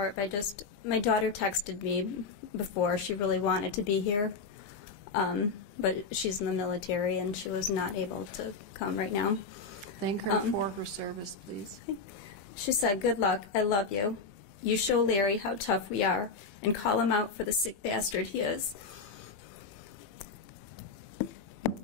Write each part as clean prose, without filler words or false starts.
part by my daughter texted me before. She really wanted to be here, but she's in the military and she was not able to come right now. Thank her for her service, please. She said, "Good luck. I love you. You show Larry how tough we are and call him out for the sick bastard he is."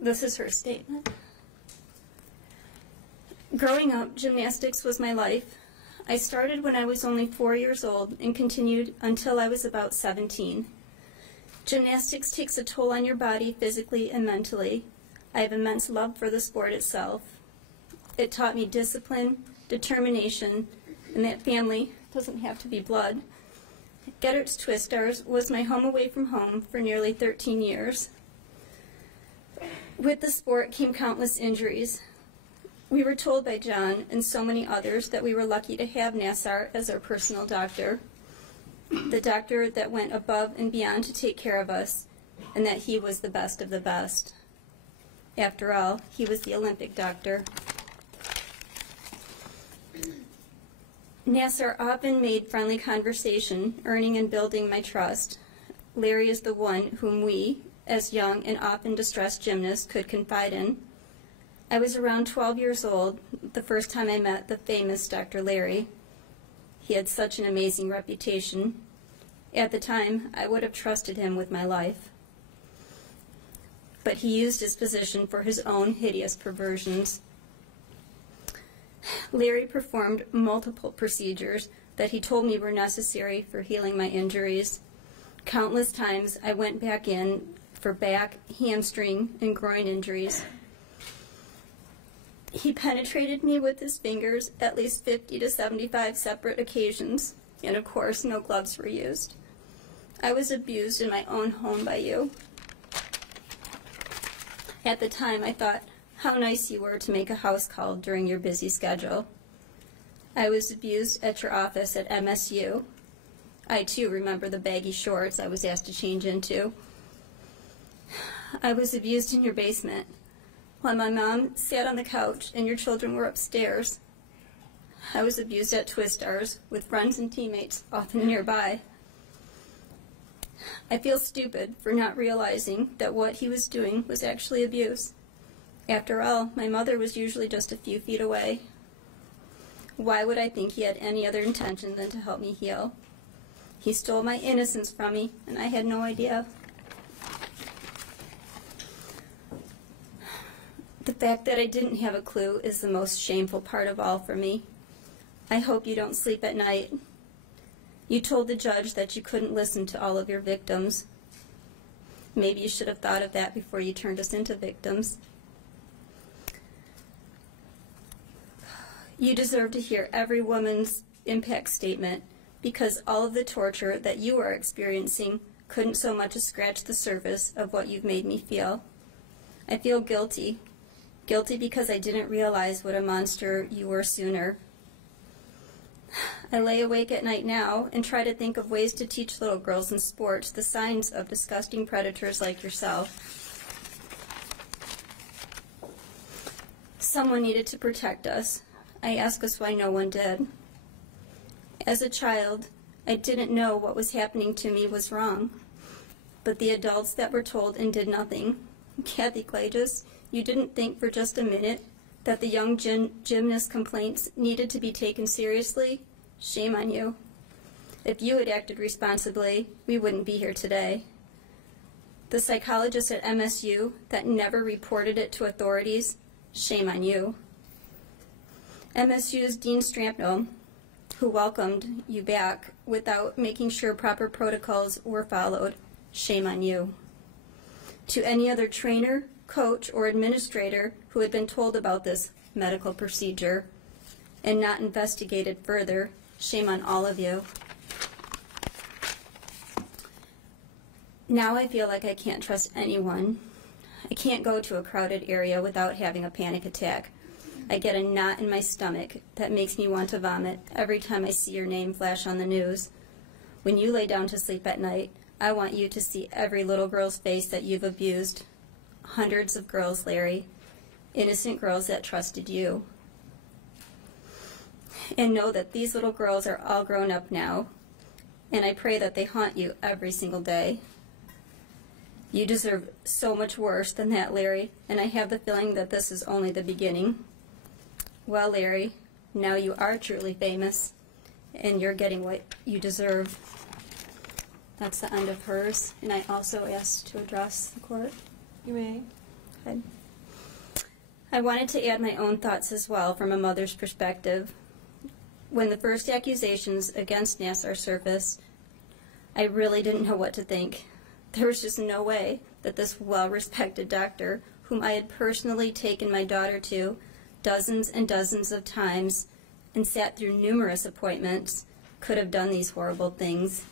This is her statement. Growing up, gymnastics was my life. I started when I was only 4 years old and continued until I was about 17. Gymnastics takes a toll on your body physically and mentally. I have immense love for the sport itself. It taught me discipline, determination, and that family doesn't have to be blood. Gettert's Twisters was my home away from home for nearly 13 years. With the sport came countless injuries. We were told by John and so many others that we were lucky to have Nassar as our personal doctor, the doctor that went above and beyond to take care of us, and that he was the best of the best. After all, he was the Olympic doctor. Nassar often made friendly conversation, earning and building my trust. Larry is the one whom we, as young and often distressed gymnasts, could confide in. I was around 12 years old the first time I met the famous Dr. Larry. He had such an amazing reputation. At the time, I would have trusted him with my life. But he used his position for his own hideous perversions. Larry performed multiple procedures that he told me were necessary for healing my injuries. Countless times I went back in for back, hamstring, and groin injuries. He penetrated me with his fingers at least 50 to 75 separate occasions, and of course no gloves were used. I was abused in my own home by you. At the time I thought how nice you were to make a house call during your busy schedule. I was abused at your office at MSU. I too remember the baggy shorts I was asked to change into. I was abused in your basement, while my mom sat on the couch and your children were upstairs. I was abused at Twistars with friends and teammates often nearby. I feel stupid for not realizing that what he was doing was actually abuse. After all, my mother was usually just a few feet away. Why would I think he had any other intention than to help me heal? He stole my innocence from me, and I had no idea. The fact that I didn't have a clue is the most shameful part of all for me. I hope you don't sleep at night. You told the judge that you couldn't listen to all of your victims. Maybe you should have thought of that before you turned us into victims. You deserve to hear every woman's impact statement, because all of the torture that you are experiencing couldn't so much as scratch the surface of what you've made me feel. I feel guilty. Guilty because I didn't realize what a monster you were sooner. I lay awake at night now and try to think of ways to teach little girls in sports the signs of disgusting predators like yourself. Someone needed to protect us. I ask us why no one did. As a child, I didn't know what was happening to me was wrong, but the adults that were told and did nothing. Kathy Clagis, you didn't think for just a minute that the young gymnast complaints needed to be taken seriously? Shame on you. If you had acted responsibly, we wouldn't be here today. The psychologist at MSU that never reported it to authorities? Shame on you. MSU's Dean Strampnell, who welcomed you back without making sure proper protocols were followed? Shame on you. To any other trainer, coach, or administrator who had been told about this medical procedure and not investigated further, shame on all of you. Now I feel like I can't trust anyone. I can't go to a crowded area without having a panic attack. I get a knot in my stomach that makes me want to vomit every time I see your name flash on the news. When you lay down to sleep at night, I want you to see every little girl's face that you've abused. Hundreds of girls, Larry. Innocent girls that trusted you. And know that these little girls are all grown up now. and I pray that they haunt you every single day. You deserve so much worse than that, Larry, and I have the feeling that this is only the beginning. Well, Larry, now you are truly famous, and you're getting what you deserve. That's the end of hers, and I also asked to address the court. You may. Okay. I wanted to add my own thoughts as well from a mother's perspective. When the first accusations against Nassar surfaced, I really didn't know what to think. There was just no way that this well-respected doctor, whom I had personally taken my daughter to dozens and dozens of times and sat through numerous appointments, could have done these horrible things.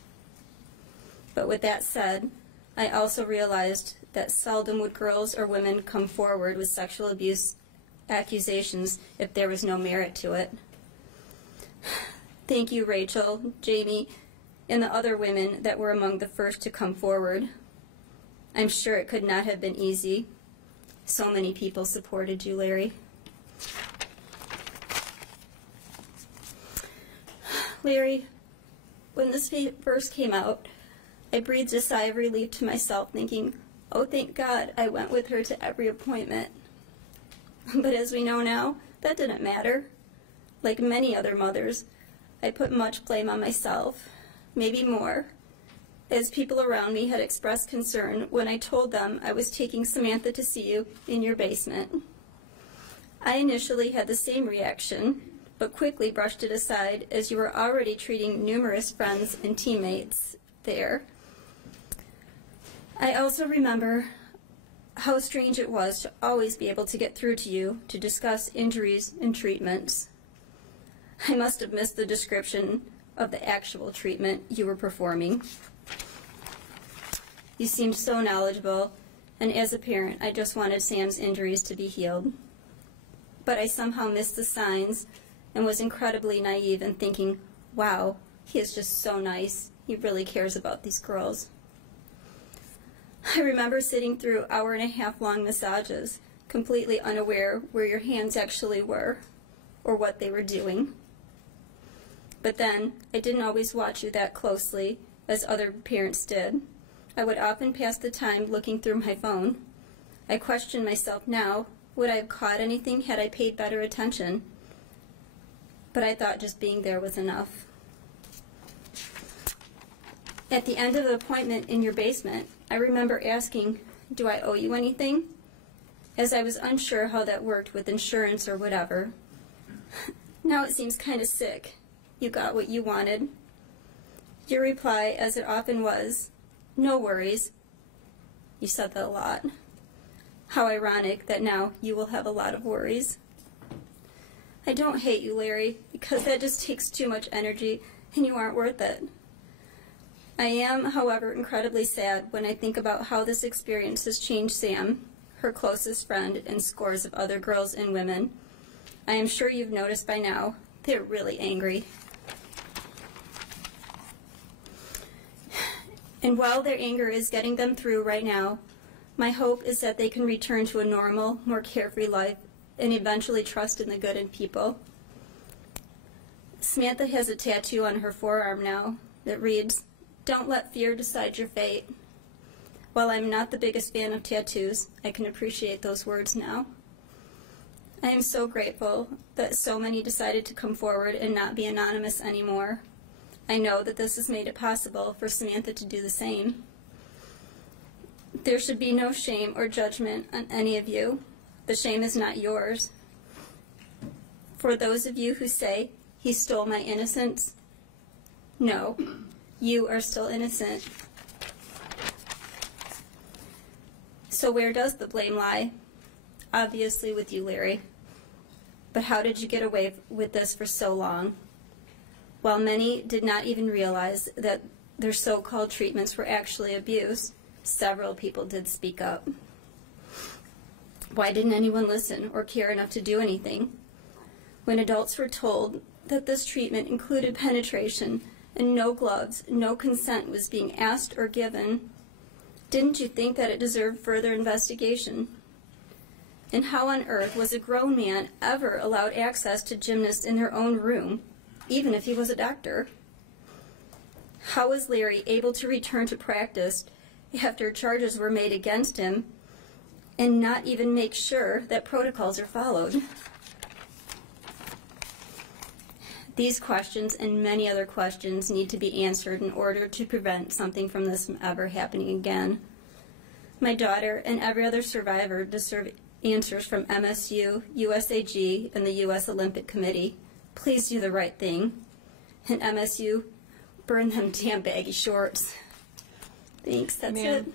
But with that said, I also realized that seldom would girls or women come forward with sexual abuse accusations if there was no merit to it. Thank you, Rachel, Jamie, and the other women that were among the first to come forward. I'm sure it could not have been easy. So many people supported you, Larry. Larry, when this first came out, I breathed a sigh of relief to myself, thinking, oh, thank God I went with her to every appointment. But as we know now, that didn't matter. Like many other mothers, I put much blame on myself, maybe more, as people around me had expressed concern when I told them I was taking Samantha to see you in your basement. I initially had the same reaction, but quickly brushed it aside as you were already treating numerous friends and teammates there. I also remember how strange it was to always be able to get through to you to discuss injuries and treatments. I must have missed the description of the actual treatment you were performing. You seemed so knowledgeable, and as a parent, I just wanted Sam's injuries to be healed. But I somehow missed the signs and was incredibly naive in thinking, wow, he is just so nice. He really cares about these girls. I remember sitting through hour-and-a-half-long massages, completely unaware where your hands actually were or what they were doing. But then, I didn't always watch you that closely as other parents did. I would often pass the time looking through my phone. I question myself now, would I have caught anything had I paid better attention? But I thought just being there was enough. At the end of the appointment in your basement, I remember asking, do I owe you anything? As I was unsure how that worked with insurance or whatever. Now it seems kind of sick. You got what you wanted. Your reply, as it often was, no worries. You said that a lot. How ironic that now you will have a lot of worries. I don't hate you, Larry, because that just takes too much energy and you aren't worth it. I am, however, incredibly sad when I think about how this experience has changed Sam, her closest friend, and scores of other girls and women. I am sure you've noticed by now, they're really angry. And while their anger is getting them through right now, my hope is that they can return to a normal, more carefree life and eventually trust in the good in people. Samantha has a tattoo on her forearm now that reads, "Don't let fear decide your fate." While I'm not the biggest fan of tattoos, I can appreciate those words now. I am so grateful that so many decided to come forward and not be anonymous anymore. I know that this has made it possible for Samantha to do the same. There should be no shame or judgment on any of you. The shame is not yours. For those of you who say, he stole my innocence, no, you are still innocent. So where does the blame lie? Obviously with you, Larry. But how did you get away with this for so long? While many did not even realize that their so-called treatments were actually abuse, several people did speak up. Why didn't anyone listen or care enough to do anything? When adults were told that this treatment included penetration and no gloves, no consent was being asked or given, didn't you think that it deserved further investigation? And how on earth was a grown man ever allowed access to gymnasts in their own room, even if he was a doctor? How was Larry able to return to practice after charges were made against him and not even make sure that protocols are followed? These questions and many other questions need to be answered in order to prevent something from this from ever happening again. My daughter and every other survivor deserve answers from MSU, USAG, and the U.S. Olympic Committee. Please do the right thing. And MSU, burn them damn baggy shorts. Thanks, that's it.